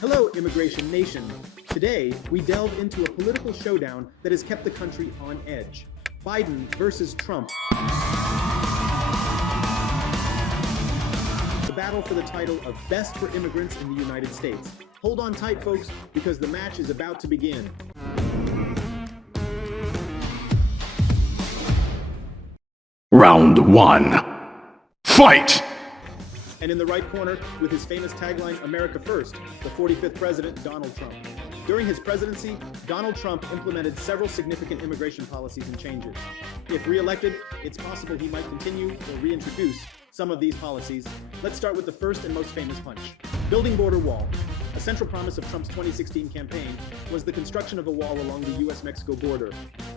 Hello, Immigration Nation. Today, we delve into a political showdown that has kept the country on edge. Biden versus Trump. The battle for the title of Best for Immigrants in the United States. Hold on tight, folks, because the match is about to begin. Round 1. Fight! And in the right corner, with his famous tagline, America First, the 45th President, Donald Trump. During his presidency, Donald Trump implemented several significant immigration policies and changes. If re-elected, it's possible he might continue or reintroduce some of these policies. Let's start with the first and most famous punch. Building border wall. A central promise of Trump's 2016 campaign was the construction of a wall along the U.S.-Mexico border.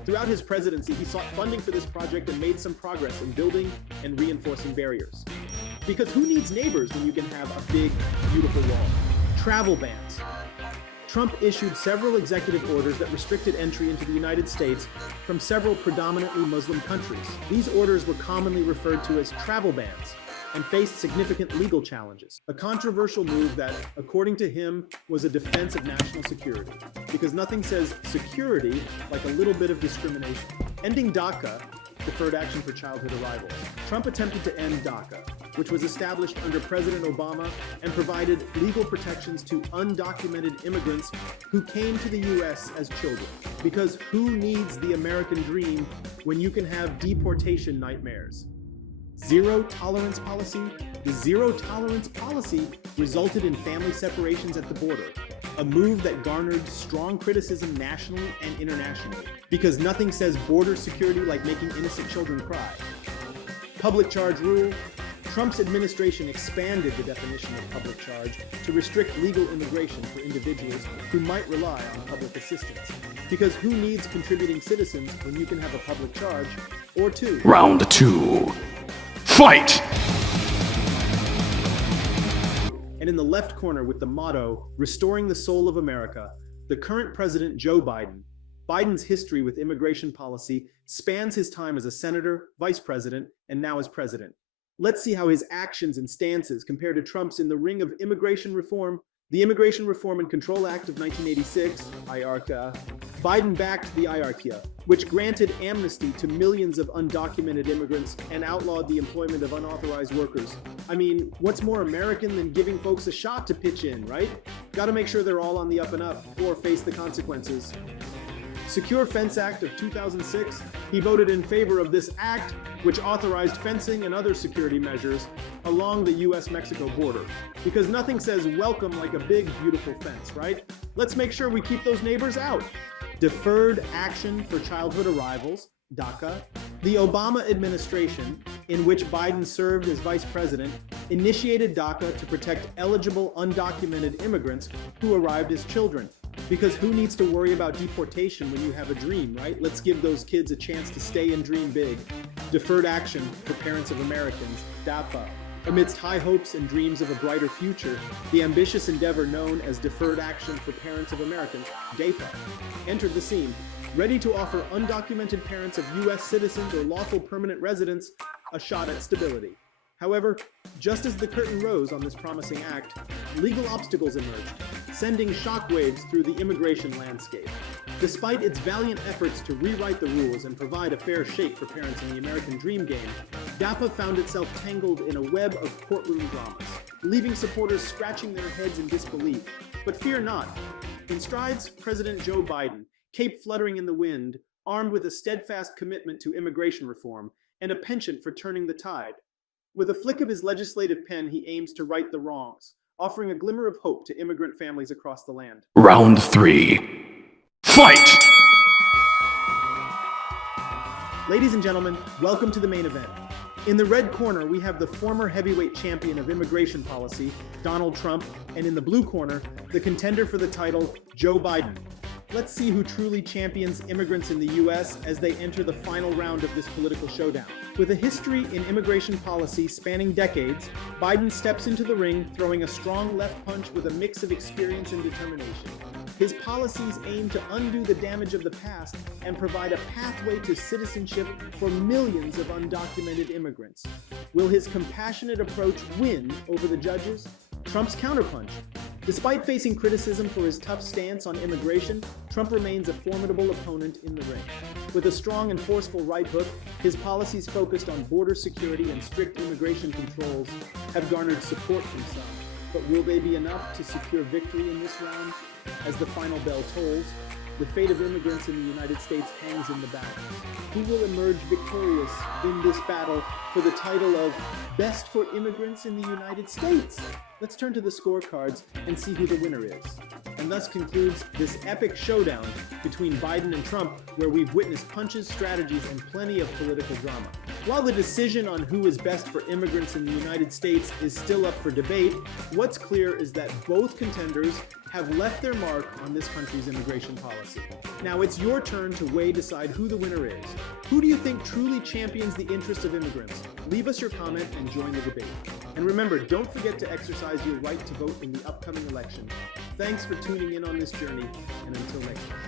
Throughout his presidency, he sought funding for this project and made some progress in building and reinforcing barriers. Because who needs neighbors when you can have a big, beautiful wall? Travel bans. Trump issued several executive orders that restricted entry into the United States from several predominantly Muslim countries. These orders were commonly referred to as travel bans and faced significant legal challenges. A controversial move that, according to him, was a defense of national security, because nothing says security like a little bit of discrimination. Ending DACA, Deferred Action for Childhood Arrivals. Trump attempted to end DACA, which was established under President Obama and provided legal protections to undocumented immigrants who came to the U.S. as children. Because who needs the American dream when you can have deportation nightmares? Zero tolerance policy? The zero tolerance policy resulted in family separations at the border, a move that garnered strong criticism nationally and internationally, because nothing says border security like making innocent children cry. Public charge rule. Trump's administration expanded the definition of public charge to restrict legal immigration for individuals who might rely on public assistance. Because who needs contributing citizens when you can have a public charge or two? Round 2. Fight! And in the left corner with the motto, Restoring the Soul of America, the current president, Joe Biden. Biden's history with immigration policy spans his time as a senator, vice president, and now as president. Let's see how his actions and stances compare to Trump's in the ring of immigration reform. The Immigration Reform and Control Act of 1986, IRCA. Biden backed the IRCA, which granted amnesty to millions of undocumented immigrants and outlawed the employment of unauthorized workers. I mean, what's more American than giving folks a shot to pitch in, right? Gotta make sure they're all on the up and up or face the consequences. Secure Fence Act of 2006, he voted in favor of this act, which authorized fencing and other security measures along the U.S.-Mexico border. Because nothing says welcome like a big, beautiful fence, right? Let's make sure we keep those neighbors out. Deferred Action for Childhood Arrivals, DACA. The Obama administration, in which Biden served as vice president, initiated DACA to protect eligible undocumented immigrants who arrived as children. Because who needs to worry about deportation when you have a dream, right? Let's give those kids a chance to stay and dream big. Deferred Action for Parents of Americans, DAPA. Amidst high hopes and dreams of a brighter future, the ambitious endeavor known as Deferred Action for Parents of Americans, DAPA, entered the scene, ready to offer undocumented parents of U.S. citizens or lawful permanent residents a shot at stability. However, just as the curtain rose on this promising act, legal obstacles emerged, sending shockwaves through the immigration landscape. Despite its valiant efforts to rewrite the rules and provide a fair shake for parents in the American dream game, DAPA found itself tangled in a web of courtroom dramas, leaving supporters scratching their heads in disbelief. But fear not. In strides President Joe Biden, cape fluttering in the wind, armed with a steadfast commitment to immigration reform and a penchant for turning the tide. With a flick of his legislative pen, he aims to right the wrongs, offering a glimmer of hope to immigrant families across the land. Round 3. Fight! Ladies and gentlemen, welcome to the main event. In the red corner, we have the former heavyweight champion of immigration policy, Donald Trump, and in the blue corner, the contender for the title, Joe Biden. Let's see who truly champions immigrants in the U.S. as they enter the final round of this political showdown. With a history in immigration policy spanning decades, Biden steps into the ring throwing a strong left punch with a mix of experience and determination. His policies aim to undo the damage of the past and provide a pathway to citizenship for millions of undocumented immigrants. Will his compassionate approach win over the judges? Trump's counterpunch. Despite facing criticism for his tough stance on immigration, Trump remains a formidable opponent in the ring. With a strong and forceful right hook, his policies focused on border security and strict immigration controls have garnered support from some. But will they be enough to secure victory in this round? As the final bell tolls, the fate of immigrants in the United States hangs in the balance. Who will emerge victorious in this battle for the title of Best for Immigrants in the United States? Let's turn to the scorecards and see who the winner is. And thus concludes this epic showdown between Biden and Trump, where we've witnessed punches, strategies, and plenty of political drama. While the decision on who is best for immigrants in the United States is still up for debate, what's clear is that both contenders have left their mark on this country's immigration policy. Now it's your turn to decide who the winner is. Who do you think truly champions the interests of immigrants? Leave us your comment and join the debate. And remember, don't forget to exercise your right to vote in the upcoming election. Thanks for tuning in on this journey, and until next time.